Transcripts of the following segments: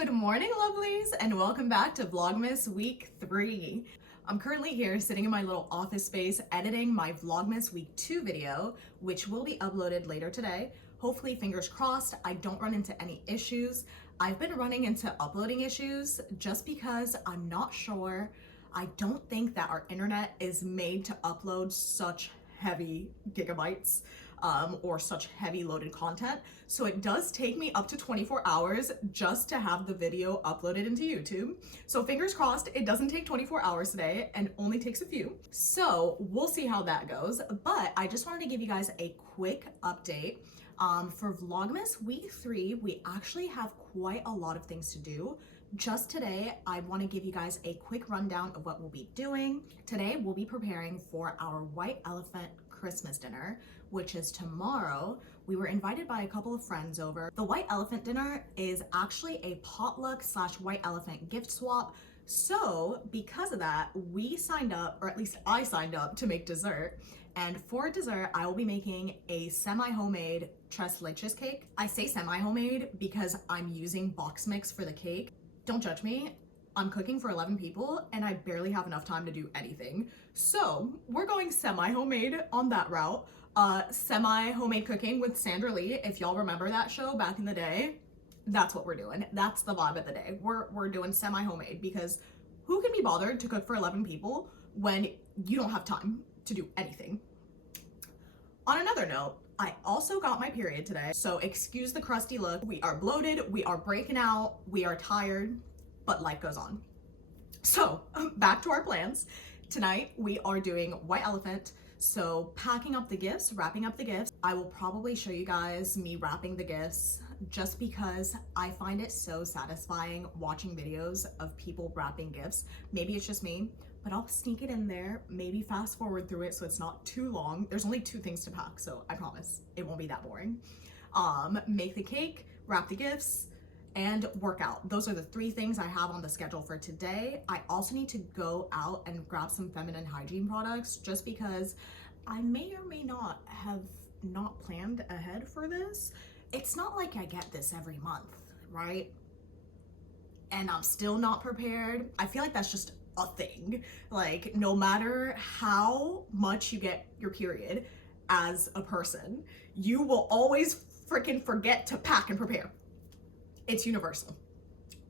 Good morning, lovelies, and welcome back to Vlogmas Week 3. I'm currently here sitting in my little office space editing my Vlogmas Week 2 video, which will be uploaded later today. Hopefully, fingers crossed, I don't run into any issues. I've been running into uploading issues just because I'm not sure. I don't think that our internet is made to upload such heavy gigabytes or such heavy loaded content. So it does take me up to 24 hours just to have the video uploaded into YouTube. So fingers crossed, it doesn't take 24 hours today and only takes a few. So we'll see how that goes. But I just wanted to give you guys a quick update. For Vlogmas Week 3, we actually have quite a lot of things to do. Just today, I want to give you guys a quick rundown of what we'll be doing. Today, we'll be preparing for our White Elephant Christmas dinner, which is tomorrow. We were invited by a couple of friends over. The White Elephant dinner is actually a potluck / White Elephant gift swap. So because of that, we signed up, or at least I signed up to make dessert. And for dessert, I will be making a semi-homemade tres leches cake. I say semi-homemade because I'm using box mix for the cake. Don't judge me. I'm cooking for 11 people and I barely have enough time to do anything. So we're going semi-homemade on that route. Semi-homemade cooking with Sandra Lee. If y'all remember that show back in the day, that's what we're doing. That's the vibe of the day. We're doing semi-homemade because who can be bothered to cook for 11 people when you don't have time to do anything? On another note, I also got my period today, so excuse the crusty look. We are bloated, we are breaking out, we are tired, but life goes on. So back to our plans. Tonight we are doing White Elephant, so packing up the gifts, wrapping up the gifts. I will probably show you guys me wrapping the gifts just because I find it so satisfying watching videos of people wrapping gifts. Maybe it's just me, but I'll sneak it in there, maybe fast forward through it so it's not too long. There's only 2 things to pack, so I promise it won't be that boring. Make the cake, wrap the gifts, and work out. Those are the 3 things I have on the schedule for today. I also need to go out and grab some feminine hygiene products just because I may or may not have not planned ahead for this. It's not like I get this every month, right? And I'm still not prepared. I feel like that's just a thing. Like, no matter how much you get your period as a person, you will always freaking forget to pack and prepare. It's universal.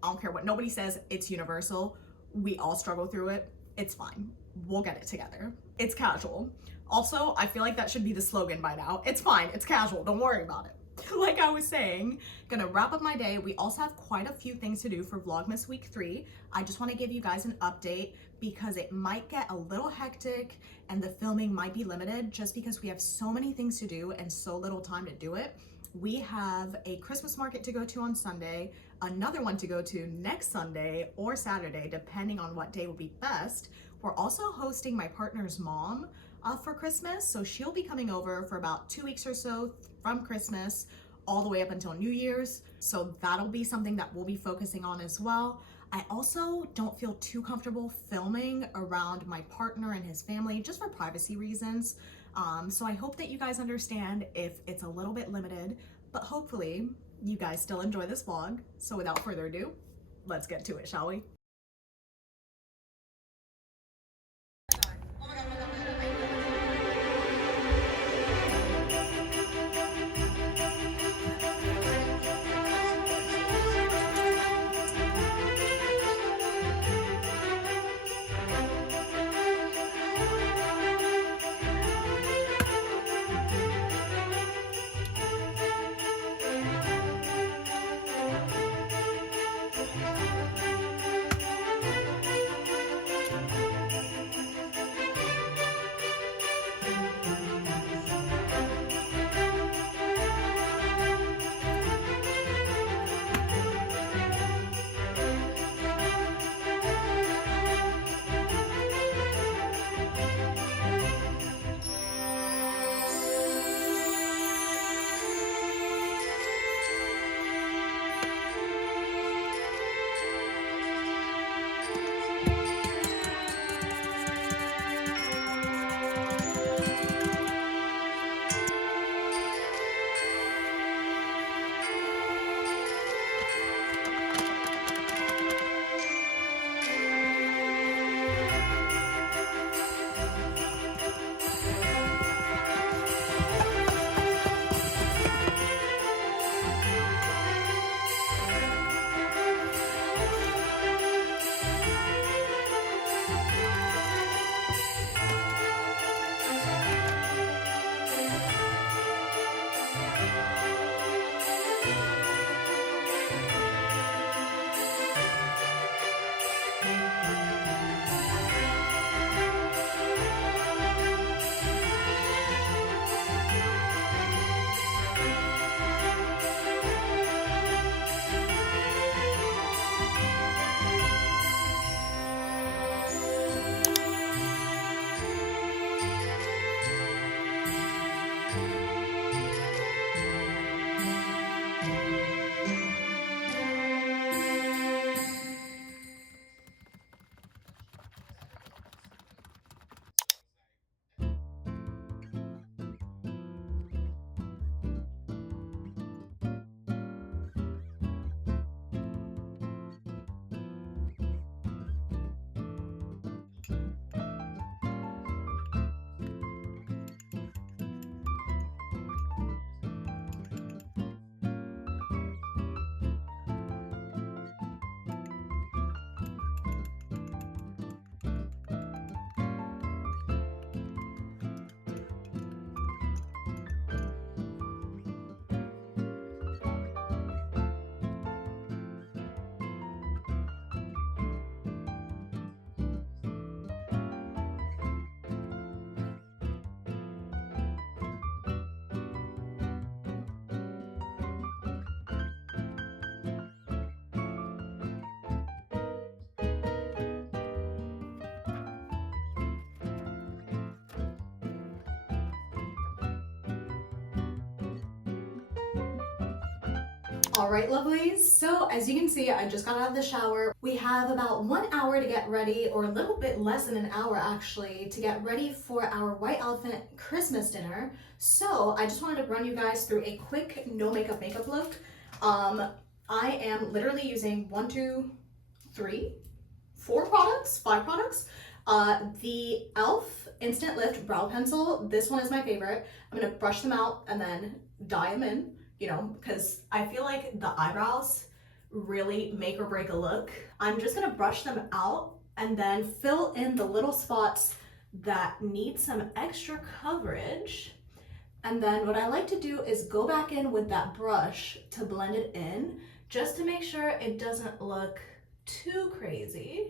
I don't care what nobody says, it's universal. We all struggle through it. It's fine. We'll get it together. It's casual. Also, I feel like that should be the slogan by now. It's fine, it's casual, don't worry about it. Like I was saying, gonna wrap up my day. We also have quite a few things to do for Vlogmas Week 3. I just want to give you guys an update because it might get a little hectic and the filming might be limited just because we have so many things to do and so little time to do it. We have a Christmas market to go to on Sunday, another one to go to next Sunday or Saturday, depending on what day will be best. We're also hosting my partner's mom for Christmas, so she'll be coming over for about 2 weeks or so from Christmas all the way up until New Year's. So that'll be something that we'll be focusing on as well. I also don't feel too comfortable filming around my partner and his family just for privacy reasons. So I hope that you guys understand if it's a little bit limited, but hopefully you guys still enjoy this vlog. So without further ado, let's get to it, shall we? All right, lovelies. So as you can see, I just got out of the shower. We have about 1 hour to get ready, or a little bit less than an hour actually, to get ready for our white elephant Christmas dinner. So I just wanted to run you guys through a quick no makeup look. I am literally using 1, 2, 3, 4 products, 5 products. The e.l.f. Instant Lift Brow Pencil, this one is my favorite. I'm gonna brush them out and then dye them in, you know, because I feel like the eyebrows really make or break a look. I'm just gonna brush them out and then fill in the little spots that need some extra coverage. And then what I like to do is go back in with that brush to blend it in, just to make sure it doesn't look too crazy.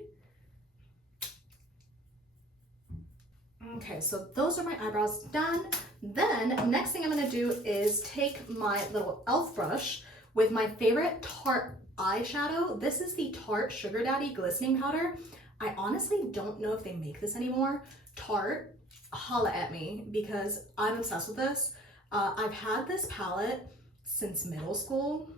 Okay, so those are my eyebrows done. Then next thing I'm gonna do is take my little e.l.f. brush with my favorite Tarte eyeshadow. This is the Tarte Sugar Daddy Glistening Powder. I honestly don't know if they make this anymore. Tarte, holla at me because I'm obsessed with this. I've had this palette since middle school.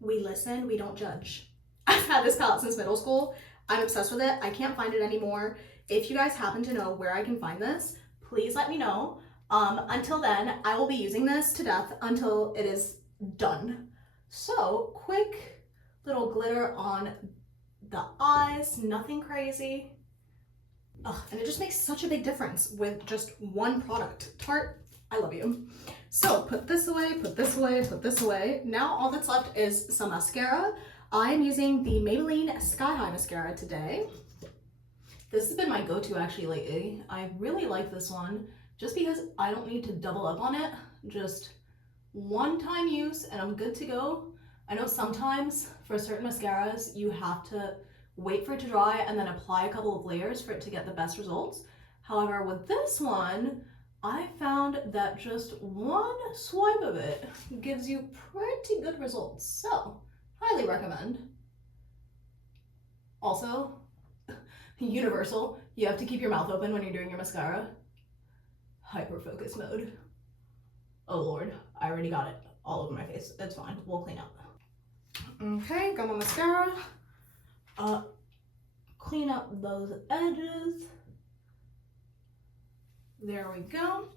We listen, we don't judge. I've had this palette since middle school. I'm obsessed with it. I can't find it anymore. If you guys happen to know where I can find this, please let me know. Until then, I will be using this to death until it is done. So, quick little glitter on the eyes, nothing crazy. Ugh, and it just makes such a big difference with just one product. Tarte, I love you. So, put this away, put this away, put this away. Now all that's left is some mascara. I'm using the Maybelline Sky High Mascara today. This has been my go-to actually lately. I really like this one just because I don't need to double up on it. Just one time use and I'm good to go. I know sometimes for certain mascaras, you have to wait for it to dry and then apply a couple of layers for it to get the best results. However, with this one, I found that just one swipe of it gives you pretty good results. So, highly recommend. Also, universal, you have to keep your mouth open when you're doing your mascara. Hyper focus mode. Oh Lord, I already got it all over my face. It's fine, we'll clean up. Okay, got my mascara. Clean up those edges. There we go.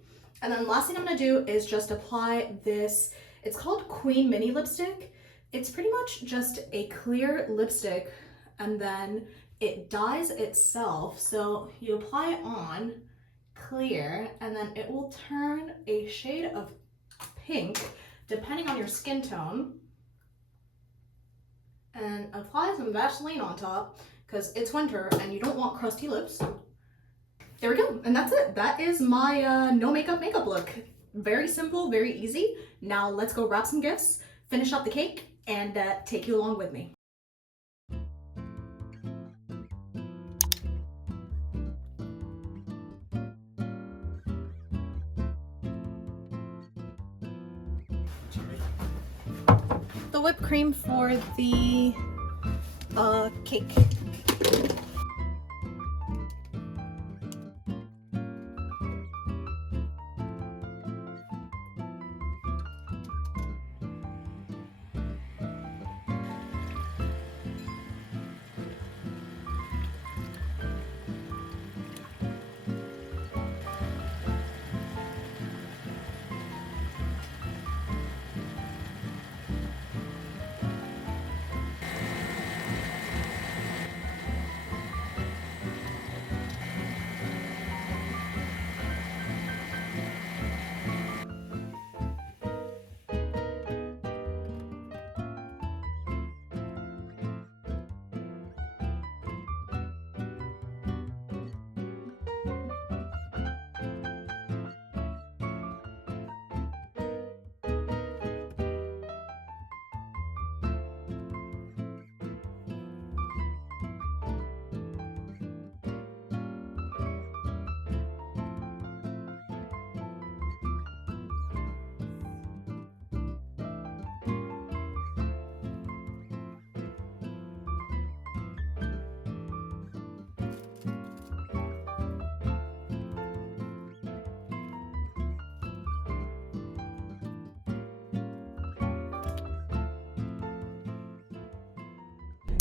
And then last thing I'm gonna do is just apply this, it's called Queen Mini Lipstick. It's pretty much just a clear lipstick and then it dyes itself. So you apply it on clear and then it will turn a shade of pink depending on your skin tone. And apply some Vaseline on top because it's winter and you don't want crusty lips. There we go, and that's it. That is my no makeup look. Very simple, very easy. Now let's go wrap some gifts, finish up the cake, and take you along with me. The whipped cream for the cake.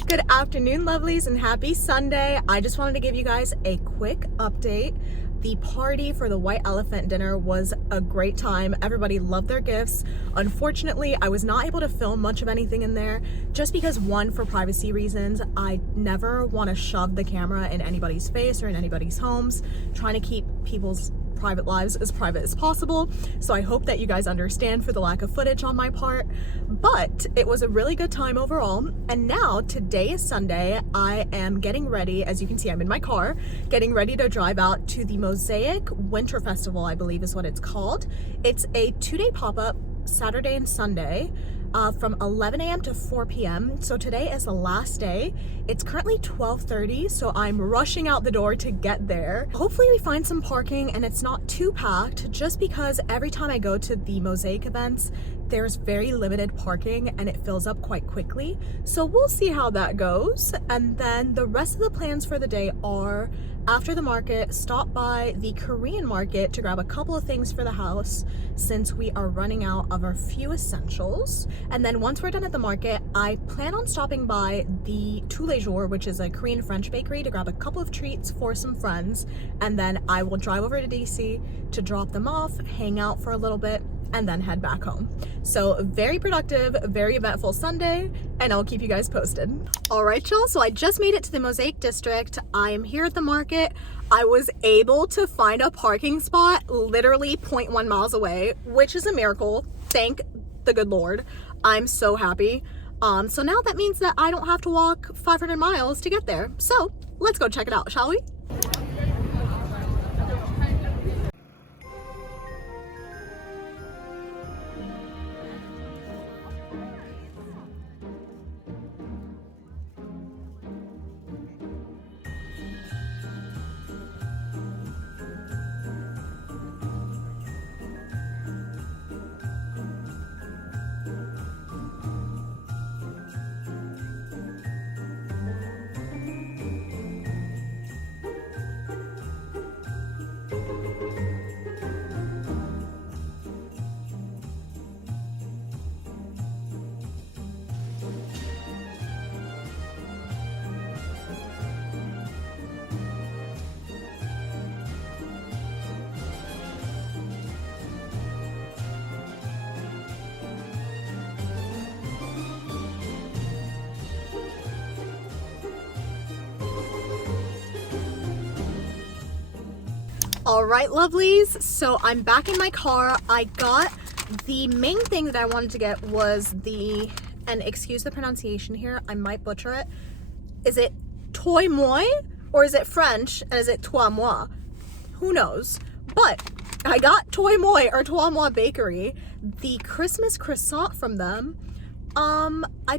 Good afternoon, lovelies, and happy Sunday. I just wanted to give you guys a quick update. The party for the White Elephant dinner was a great time. Everybody loved their gifts. Unfortunately, I was not able to film much of anything in there just because, one, for privacy reasons, I never want to shove the camera in anybody's face or in anybody's homes, trying to keep people's private lives as private as possible. So I hope that you guys understand for the lack of footage on my part, but it was a really good time overall. And now today is Sunday. I am getting ready. As you can see, I'm in my car getting ready to drive out to the Mosaic Winter Festival, I believe is what it's called. It's a 2-day pop-up, Saturday and Sunday, from 11 a.m. to 4 p.m. So today is the last day. It's currently 12:30, so I'm rushing out the door to get there. Hopefully we find some parking and it's not too packed, just because every time I go to the Mosaic events, there's very limited parking and it fills up quite quickly. So we'll see how that goes. And then the rest of the plans for the day are, after the market, stop by the Korean market to grab a couple of things for the house since we are running out of our few essentials. And then once we're done at the market, I plan on stopping by the Tous les Jours, which is a Korean French bakery, to grab a couple of treats for some friends. And then I will drive over to DC to drop them off, hang out for a little bit, and then head back home. So very productive, very eventful Sunday, and I'll keep you guys posted. All right, y'all, so I just made it to the Mosaic District. I am here at the market. I was able to find a parking spot literally 0.1 miles away, which is a miracle. Thank the good Lord. I'm so happy. So now that means that I don't have to walk 500 miles to get there. So let's go check it out, shall we? All right, lovelies, so I'm back in my car. I got the main thing that I wanted to get was the, and excuse the pronunciation here, I might butcher it. Is it toi moi or is it French and is it toi moi? Who knows? But I got toi moi or toi moi bakery, the Christmas croissant from them. I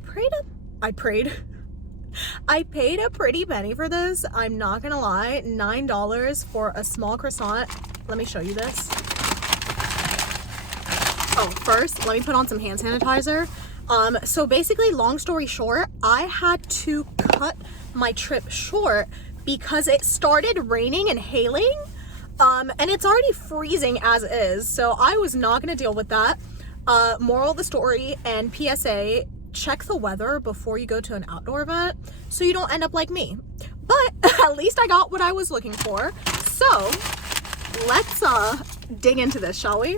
paid a pretty penny for this. I'm not gonna lie, $9 for a small croissant. Let me show you this. Oh, first, let me put on some hand sanitizer. So basically, long story short, I had to cut my trip short because it started raining and hailing, and it's already freezing as is, so I was not gonna deal with that. Moral of the story and PSA, check the weather before you go to an outdoor event so you don't end up like me. But at least I got what I was looking for. So let's dig into this, shall we?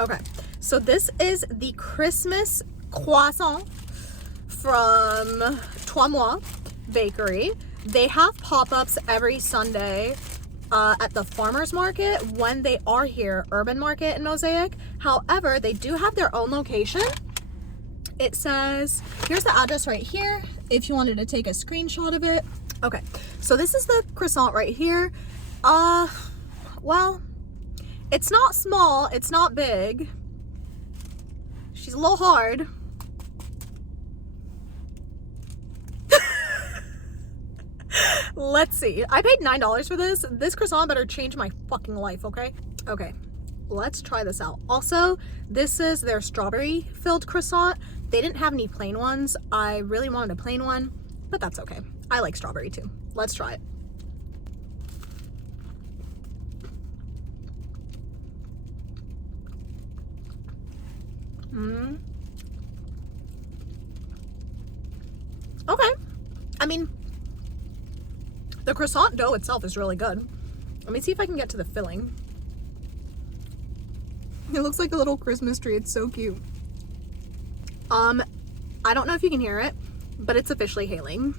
Okay, so this is the Christmas croissant from Toi Moi Bakery. They have pop-ups every Sunday at the farmers market when they are here, Urban Market in Mosaic. However, they do have their own location. It says, here's the address right here if you wanted to take a screenshot of it. Okay, so this is the croissant right here. Well, it's not small, it's not big. She's a little hard. Let's see. I paid $9 for this. This croissant better change my fucking life, okay? Okay, let's try this out. Also, this is their strawberry filled croissant. They didn't have any plain ones. I really wanted a plain one, but that's okay. I like strawberry too. Let's try it. Okay. I mean, the croissant dough itself is really good. Let me see if I can get to the filling. It looks like a little Christmas tree. It's so cute. I don't know if you can hear it, but it's officially hailing.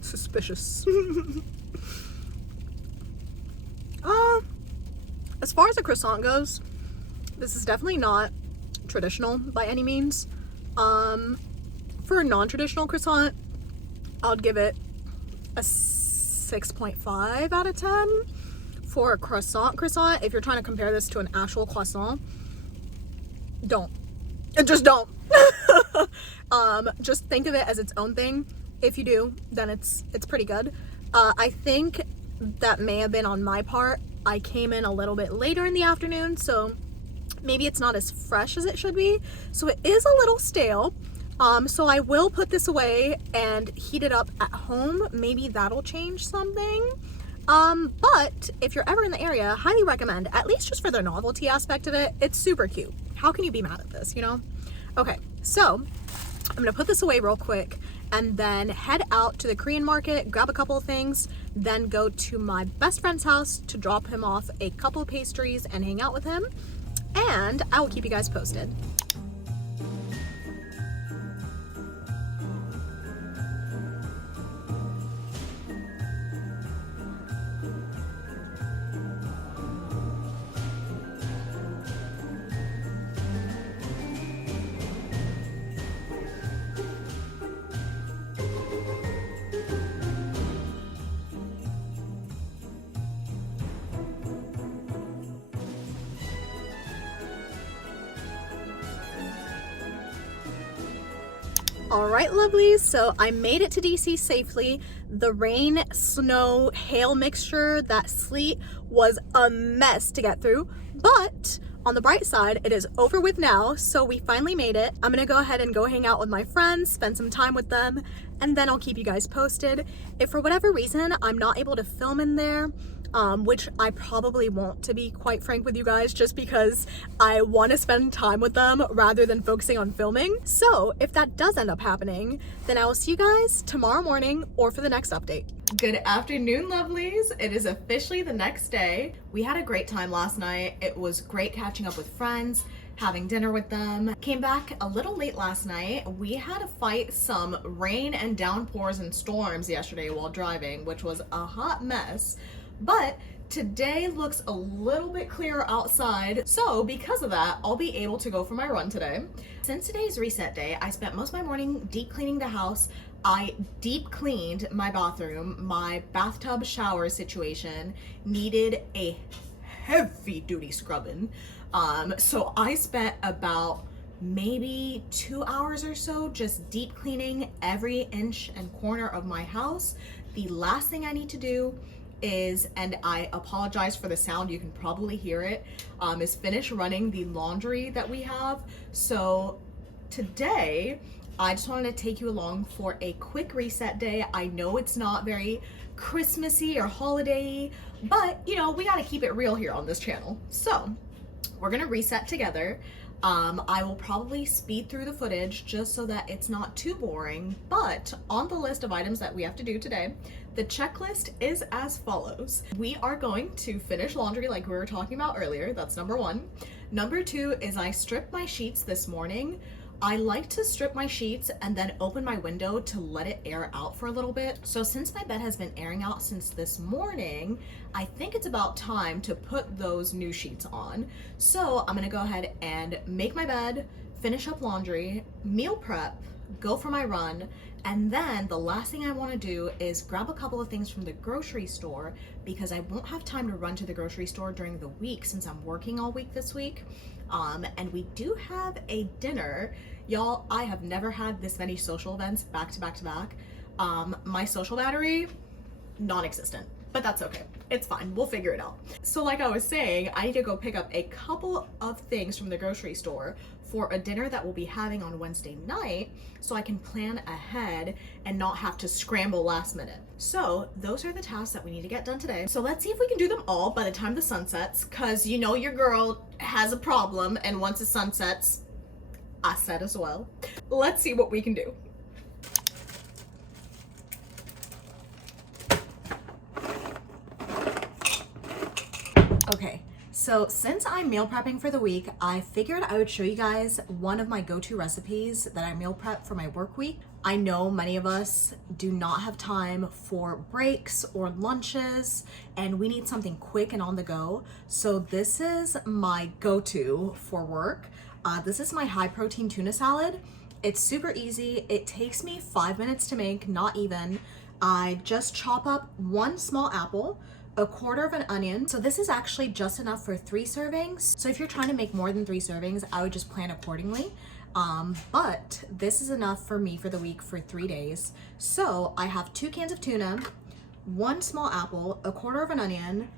Suspicious. As far as a croissant goes, this is definitely not traditional by any means. For a non-traditional croissant, I'd give it a 6.5 out of 10. For a croissant, if you're trying to compare this to an actual croissant, don't. Just don't. Just think of it as its own thing. If you do, then it's pretty good. I think that may have been on my part. I came in a little bit later in the afternoon, so maybe it's not as fresh as it should be. So it is a little stale. So I will put this away and heat it up at home. Maybe that'll change something. But if you're ever in the area, highly recommend, at least just for the novelty aspect of it. It's super cute. How can you be mad at this, you know? Okay, so I'm gonna put this away real quick and then head out to the Korean market, grab a couple of things, then go to my best friend's house to drop him off a couple of pastries and hang out with him. And I will keep you guys posted. All right, lovelies, so I made it to DC safely. The rain, snow, hail mixture, that sleet was a mess to get through, but on the bright side, it is over with now, so we finally made it. I'm gonna go ahead and go hang out with my friends, spend some time with them, and then I'll keep you guys posted. If for whatever reason I'm not able to film in there, which I probably won't, to be quite frank with you guys, just because I want to spend time with them rather than focusing on filming. So if that does end up happening, then I will see you guys tomorrow morning or for the next update. Good afternoon, lovelies. It is officially the next day. We had a great time last night. It was great catching up with friends, having dinner with them. Came back a little late last night. We had to fight some rain and downpours and storms yesterday while driving, which was a hot mess. But today looks a little bit clearer outside, so because of that, I'll be able to go for my run today. Since today's reset day, I spent most of my morning deep cleaning the house. I deep cleaned my bathroom. My bathtub shower situation needed a heavy duty scrubbing. So I spent about maybe 2 hours or so just deep cleaning every inch and corner of my house. The last thing I need to do is, and I apologize for the sound, you can probably hear it, is finish running the laundry that we have. So today, I just wanted to take you along for a quick reset day. I know it's not very Christmassy or holiday-y, but you know, we gotta keep it real here on this channel. So we're gonna reset together. I will probably speed through the footage just so that it's not too boring, but on the list of items that we have to do today, the checklist is as follows. We are going to finish laundry like we were talking about earlier. That's number one. Number two is I stripped my sheets this morning. I like to strip my sheets and then open my window to let it air out for a little bit. So since my bed has been airing out since this morning, I think it's about time to put those new sheets on. So I'm gonna go ahead and make my bed, finish up laundry, meal prep, go for my run, and then the last thing I want to do is grab a couple of things from the grocery store because I won't have time to run to the grocery store during the week since I'm working all week this week. And we do have a dinner. Y'all, I have never had this many social events back to back to back. My social battery, non-existent. but that's okay. It's fine. We'll figure it out. So like I was saying, I need to go pick up a couple of things from the grocery store for a dinner that we'll be having on Wednesday night, so I can plan ahead and not have to scramble last minute. So those are the tasks that we need to get done today. So let's see if we can do them all by the time the sun sets, because you know your girl has a problem, and once the sun sets, I set as well. Let's see what we can do. Okay, so since I'm meal prepping for the week, I figured I would show you guys one of my go-to recipes that I meal prep for my work week. I know many of us do not have time for breaks or lunches, and we need something quick and on the go. So this is my go-to for work. This is my high protein tuna salad. It's super easy. It takes me 5 minutes to make, not even. I just chop up one small apple, a quarter of an onion. So this is actually just enough for 3 servings. So if you're trying to make more than 3 servings, I would just plan accordingly. But this is enough for me for the week for 3 days. So I have 2 cans of tuna, 1 small apple, a quarter of an onion,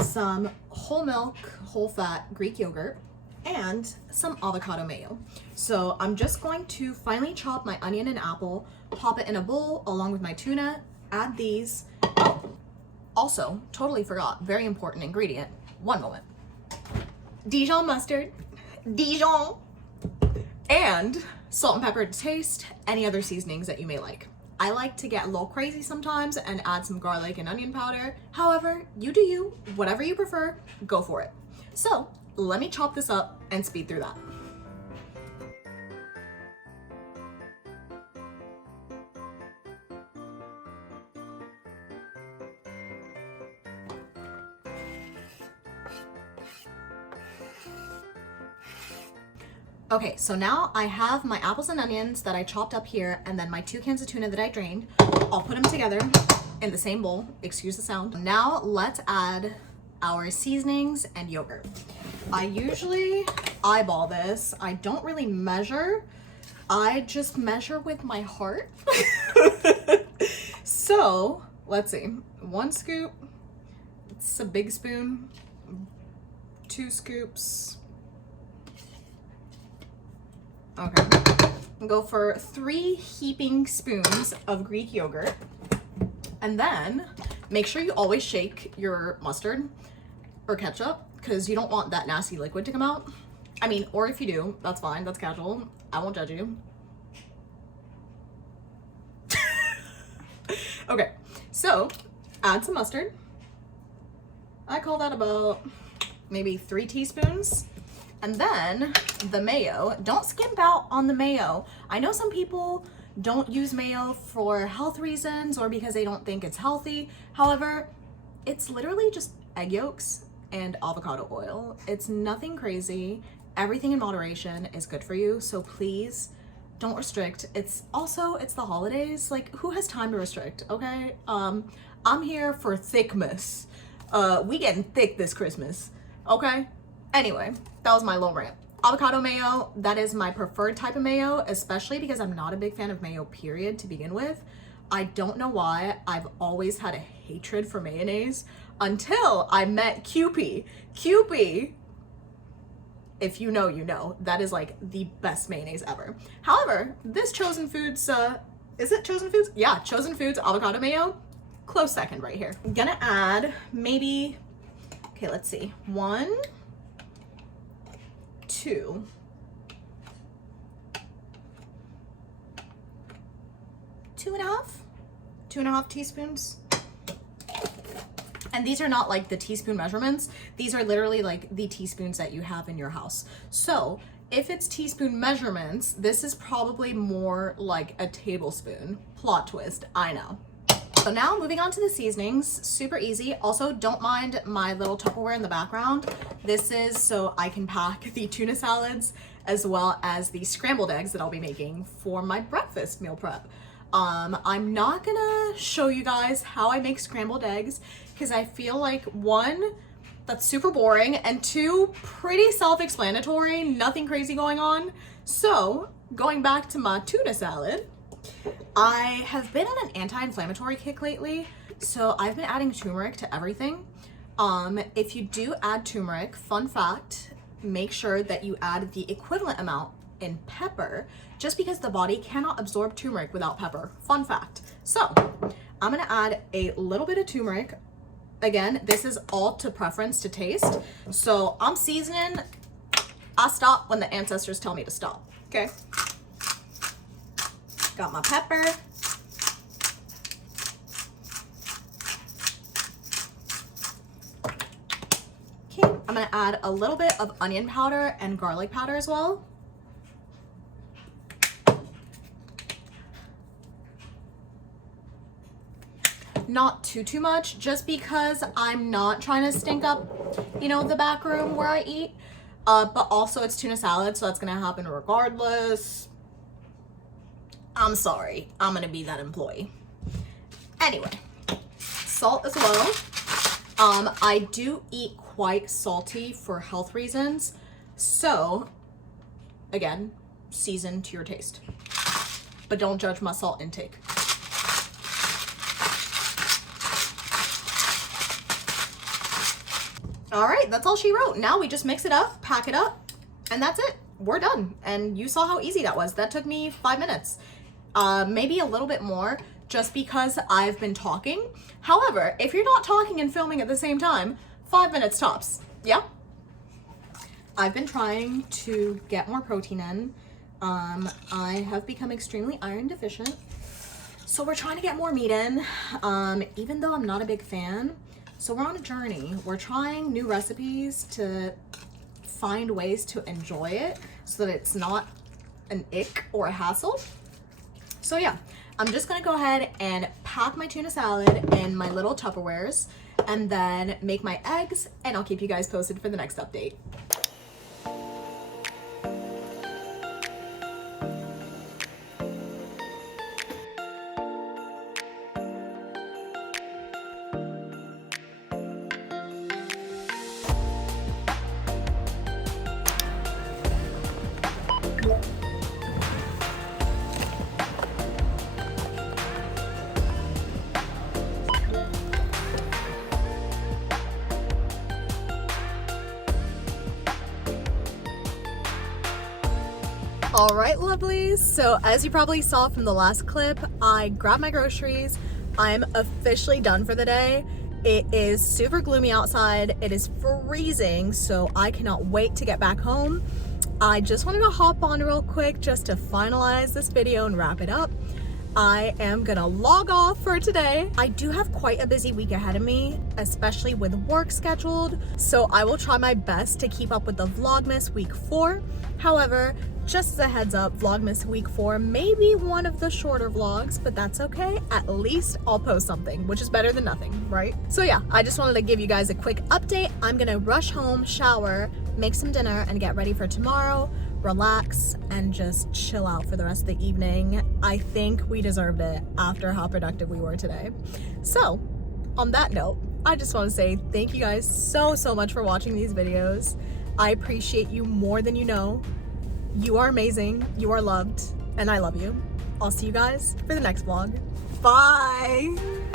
some whole milk, whole fat Greek yogurt, and some avocado mayo. So I'm just going to finely chop my onion and apple, pop it in a bowl along with my tuna, add these. Oh, also, totally forgot, very important ingredient. One moment. Dijon mustard, Dijon, and salt and pepper to taste, any other seasonings that you may like. I like to get a little crazy sometimes and add some garlic and onion powder. However, you do you, whatever you prefer, go for it. So let me chop this up and speed through that. Okay, so now I have my apples and onions that I chopped up here, and then my 2 cans of tuna that I drained. I'll put them together in the same bowl, excuse the sound. Now let's add our seasonings and yogurt. I usually eyeball this. I don't really measure. I just measure with my heart. So let's see, 1 scoop, it's a big spoon, 2 scoops. Okay, go for 3 heaping spoons of Greek yogurt, and then make sure you always shake your mustard or ketchup, because you don't want that nasty liquid to come out. I mean, or if you do, that's fine, that's casual, I won't judge you. Okay, so add some mustard. I call that about maybe 3 teaspoons. And then the mayo. Don't skimp out on the mayo. I know some people don't use mayo for health reasons or because they don't think it's healthy. However, it's literally just egg yolks and avocado oil. It's nothing crazy. Everything in moderation is good for you. So please don't restrict. It's the holidays. Like, who has time to restrict? Okay. I'm here for thickness. We getting thick this Christmas. Okay. Anyway, that was my little rant. Avocado mayo, that is my preferred type of mayo, especially because I'm not a big fan of mayo, period, to begin with. I don't know why. I've always had a hatred for mayonnaise until I met Kewpie. Kewpie, if you know, you know. That is like the best mayonnaise ever. However, this Chosen Foods, is it Chosen Foods? Yeah, Chosen Foods avocado mayo, close second right here. I'm gonna add maybe, okay, let's see, 1, 2, 2.5 teaspoons. And these are not like the teaspoon measurements. These are literally like the teaspoons that you have in your house. So if it's teaspoon measurements, this is probably more like a tablespoon. Plot twist, I know. So now moving on to the seasonings, super easy. Also, don't mind my little Tupperware in the background. This is so I can pack the tuna salads as well as the scrambled eggs that I'll be making for my breakfast meal prep. I'm not gonna show you guys how I make scrambled eggs because I feel like 1, that's super boring, and 2, pretty self-explanatory, nothing crazy going on. So going back to my tuna salad, I have been on an anti-inflammatory kick lately. So I've been adding turmeric to everything. If you do add turmeric, fun fact, make sure that you add the equivalent amount in pepper, just because the body cannot absorb turmeric without pepper. Fun fact. So I'm gonna add a little bit of turmeric. Again, this is all to preference, to taste. So I'm seasoning. I stop when the ancestors tell me to stop. Okay. Got my pepper. Okay, I'm gonna add a little bit of onion powder and garlic powder as well. Not too much, just because I'm not trying to stink up, you know, the back room where I eat. But also it's tuna salad, so that's gonna happen regardless. I'm sorry, I'm gonna be that employee. Anyway, salt as well. I do eat quite salty for health reasons, so again, season to your taste, but don't judge my salt intake. All right, that's all she wrote. Now we just mix it up, pack it up, and that's it. We're done. And you saw how easy that was. That took me 5 minutes, maybe a little bit more, just because I've been talking. However, if you're not talking and filming at the same time, 5 minutes tops. Yeah. I've been trying to get more protein in. I have become extremely iron deficient, so we're trying to get more meat in, even though I'm not a big fan. So we're on a journey. We're trying new recipes to find ways to enjoy it so that it's not an ick or a hassle. So yeah, I'm just gonna go ahead and pack my tuna salad in my little Tupperwares and then make my eggs, and I'll keep you guys posted for the next update. All right, lovelies. So as you probably saw from the last clip, I grabbed my groceries. I'm officially done for the day. It is super gloomy outside. It is freezing, so I cannot wait to get back home. I just wanted to hop on real quick just to finalize this video and wrap it up. I am gonna log off for today. I do have quite a busy week ahead of me, especially with work scheduled, so I will try my best to keep up with the Vlogmas week 4. However, just as a heads up, Vlogmas week 4 may be one of the shorter vlogs, but that's okay. At least I'll post something, which is better than nothing, right? So yeah, I just wanted to give you guys a quick update. I'm gonna rush home, shower, make some dinner, and get ready for tomorrow. Relax and just chill out for the rest of the evening. I think we deserved it after how productive we were today. So on that note, I just want to say thank you guys so much for watching these videos. I appreciate you more than you know. You are amazing, you are loved, and I love you. I'll see you guys for the next vlog. Bye!